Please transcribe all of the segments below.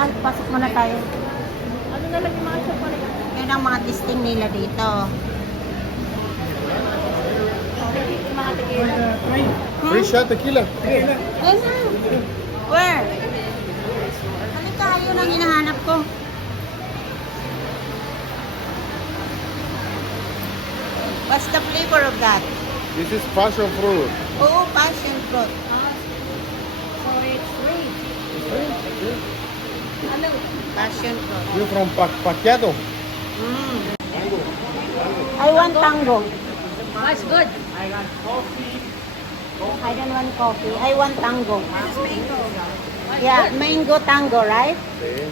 pasok muna tayo. Ano na lang yung mga chocolate? Yan ang mga testing nila dito. Yung mga tequila. Free shot tequila. Yes, sir. Where? Halika, yun ang hinahanap ko. What's the flavor of that? This is passion fruit. Oo, passion fruit. So it's free. Ano? Passion fruit. You from Paquiado? Mm. I want tango. That's good. I don't want coffee. I want tango. This is mango. Yeah, mango tango, right?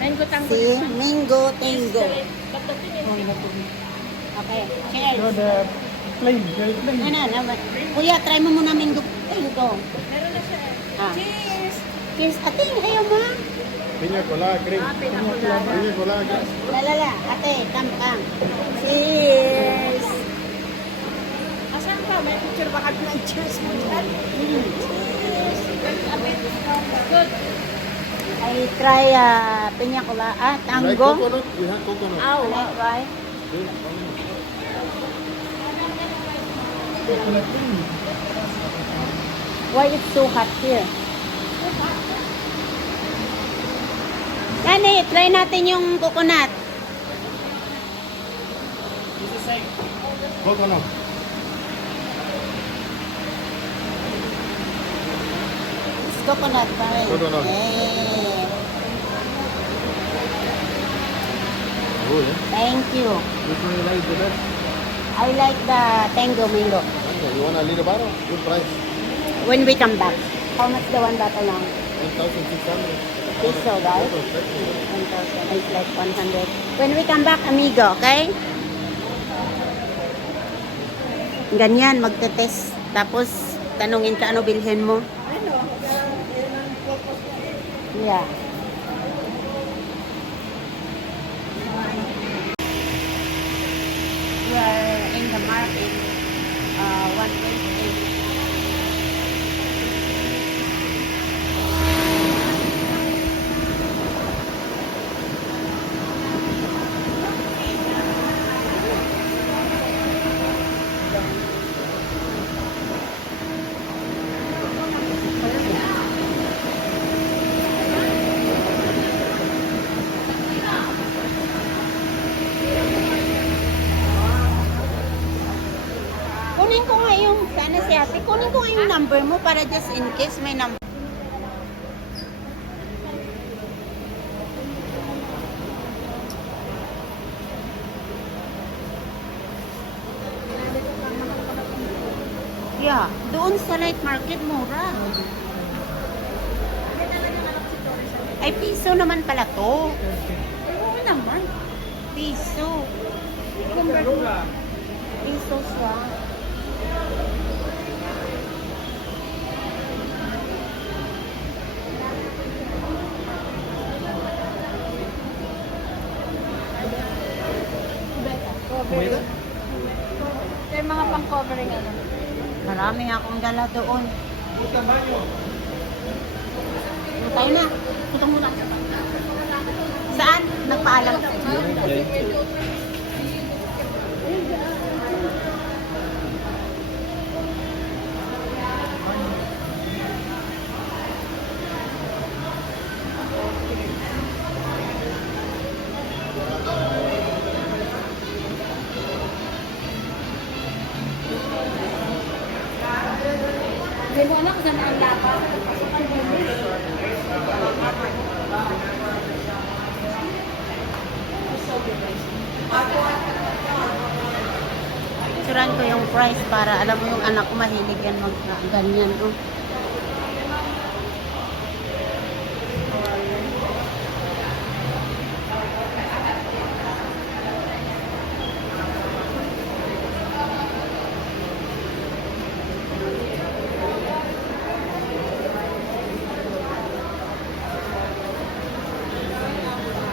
Mango tango. See, mango tango. But the thing is, Okay, cheers. the plain, very plain. No. Kuya, try mo muna mango tango. meron na siya. Ah. Cheers! Cheers. Ate, ayaw mo? Piña colada, cream. Pinakulada. Piña colada. Lalala. Ate, come. Cheers. Asan ka? May picture ba kami ng cheers mo dyan? Cheers! A bit good. I try piña colada. Like Tango. coconut? We have coconut. Ow, Can I try? Why it's so hot here? Yan try natin yung coconut. Coconut. It's coconut pa rin. Coconut. Eh, Good, eh? thank you. Which one you like the best? I like the tango mango. Okay, you want a little bottle? Good price. When we come back. How much the one bottle lang? 1,600. Peso, right? 1,000. It's like 100. When we come back, amigo, okay? Ganyan, magte-test. Tapos, tanungin ka ano bilhin mo. Yeah. We are in the market. 128. Kunin ko nga yung, sana si ate, kunin ko nga yung number mo para just in case may number. Yeah, doon sa light market, mura. Ay, piso naman pala to. Oo naman. Piso. Piso siya. Cover. Yung mga pang-covering ano. Marami akong dala doon. Tayo na. Putang muna. Saan? Nagpaalam. Hindi mo alam kung saan ang lapa. Suran ko yung price para alam mo yung anak ko mahilig yan ganyan. Oh.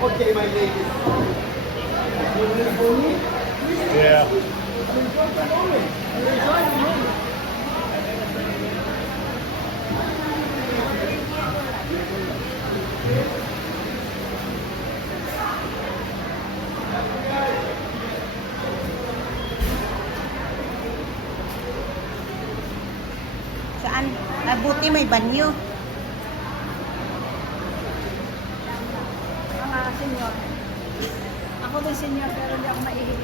Okay, my ladies. Yeah. ate may banyo. Mga senior. Ako din senior pero hindi ako maihilig.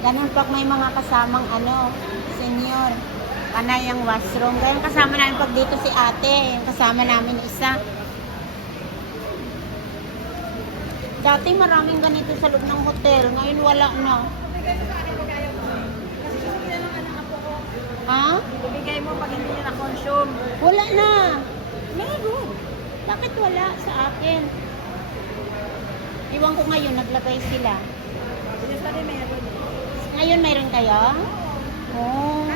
Ganun pag may mga kasamang senior. Panay ang washroom. Kaya kasama namin pag dito si ate. Yung kasama namin isa. Dati maraming ganito sa loob ng hotel. Ngayon wala na. Ha? Ibigay mo pag hindi nyo na-consume. Wala na. Meron. Bakit wala sa akin? Iwan ko ngayon, naglagay sila. Hindi sa rin meron. Ngayon mayroon kayo? Oh.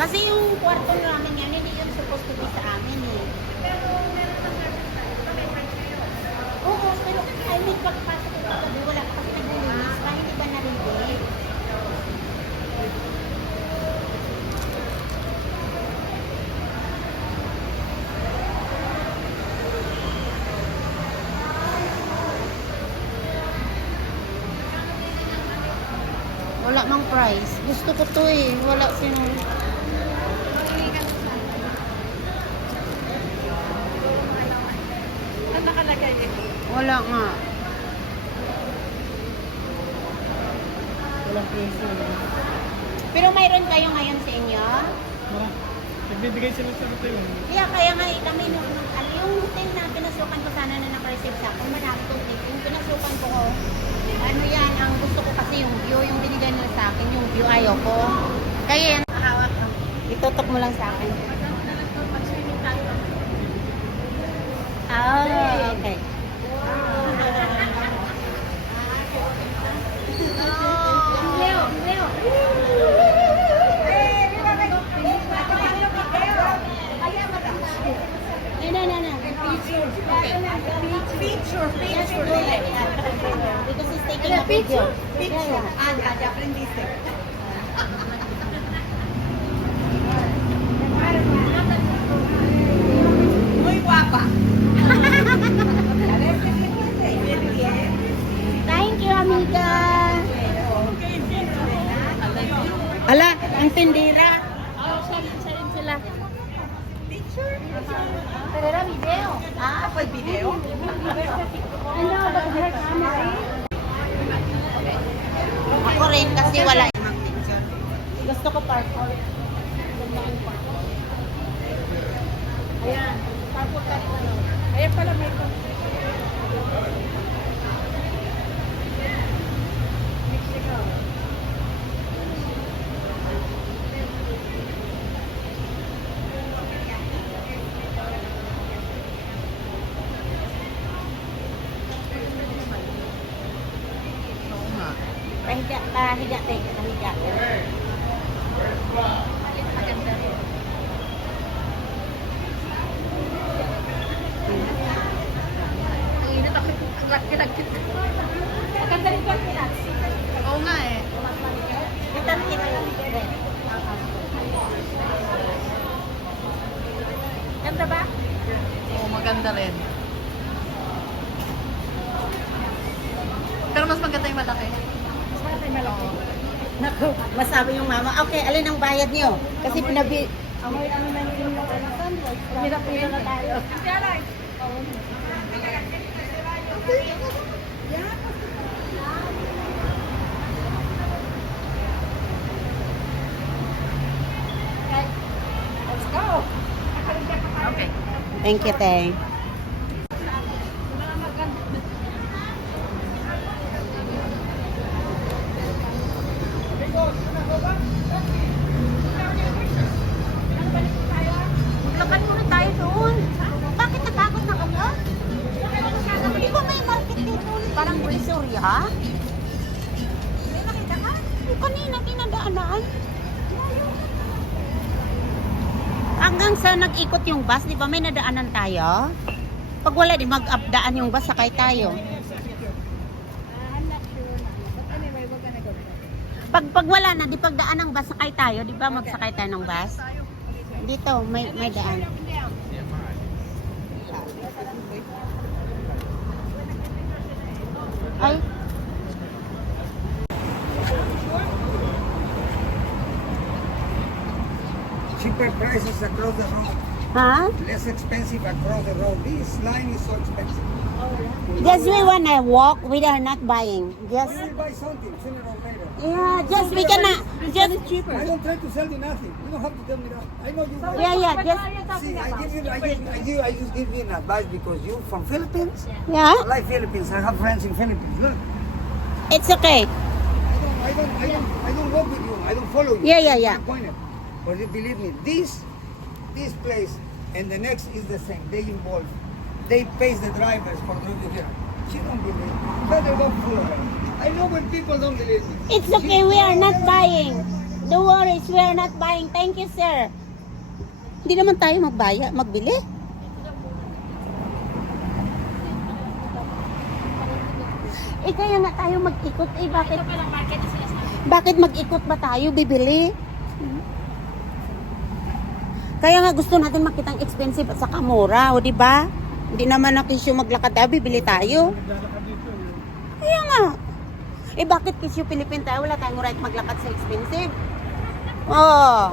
Kasi yung kwarto namin yan, hindi yun supposed to be sa amin eh. Oo, pero I mean, pagpasok ko sabi, wala ka kasi naglilinis pa, hindi ba narinig? Wala mang price. Gusto ko to eh. Wala sino. Saan nakalagay eh? Wala nga. Walang peso. Pero mayroon kayo ngayon sa inyo? Nagbibigay sila sa hotel. Kaya nga kami yung hotel na pinasukan ko sana na naka-receive sa akin. Marami kong tip. Yung pinasukan ko, ano yan, ang gusto ko kasi yung view, yung binigay nila sa akin, yung view ayaw ko. Kaya yan, hawak ko. Itutok mo lang sa akin. Mag-swimming tayo. Ah, okay. Leo, Leo. No. Picture. Just do like that. Because he's taking a video. Picture. Yeah. Ya aprendiste. Muy guapa. Thank you, amiga. Ala, ang tindira. Salin sila. Picture. Pero era video. Ah, pues video. Ano, ba't her camera? Ako rin kasi wala yung picture. Gusto ko purple. Ayan. Tapos ano. Ayan pala may Mexico. Pahiga, tayo. Pahiga. Maganda rin. Ang init ako. Ang laki-laki. Maganda rin ba pilas? Oo nga eh. Kita. Ganda ba? Oo, maganda rin. Pero mas maganda yung malaki. Mas maganda yung malaki. Naku, masabi yung mama. Okay, alin ang bayad niyo? Kasi pinabi... Amoy ano na yung sandwich. Hirap-hirap na tayo. Let's go. Okay. Thank you, Teng. Lakad muna tayo doon. Bakit natakot na kayo? Hindi ba may market dito? Parang Divisoria, ha? May nakita ka? Kanina, tinadaanan. Hanggang sa nag-ikot yung bus, di ba may nadaanan tayo? Pag wala, di mag-updaan yung bus, sakay tayo. I'm not sure na. But anyway, we're gonna go. Pag wala na, di pagdaan ng bus, sakay tayo. Di ba magsakay tayo ng bus? Dito, may daan. Ay. cheaper prices across the road. Ha? Less expensive across the road. This line is so expensive. Just we wanna walk, we are not buying. We Just, will buy something sooner or later. yeah, just we cannot, just, I don't try to sell you nothing. You don't have to tell me that. I know you. yeah, just, See, I just give you an advice because you from Philippines. yeah, I like Philippines. I have friends in Philippines. Look, it's okay. I don't work with you. I don't follow you. Yeah. Disappointed. But you believe me, this place and the next is the same. They involve. They pay the drivers for driving here. She don't believe me. Better don't follow her. I know when people don't believe me. It's okay, we are not buying. No worries, we are not buying. Thank you, sir. Hindi naman tayo magbili. Eh, kaya nga tayo mag-ikot. Eh, bakit mag-ikot ba tayo, bibili? Kaya nga gusto natin makitang expensive at saka mura, o di ba? Hindi naman na kisyo maglakad tayo, bibili tayo. Naglalakad dito. Kaya nga. Eh, bakit kisyo Philippine tayo? Wala tayong right maglakad sa expensive. Oh.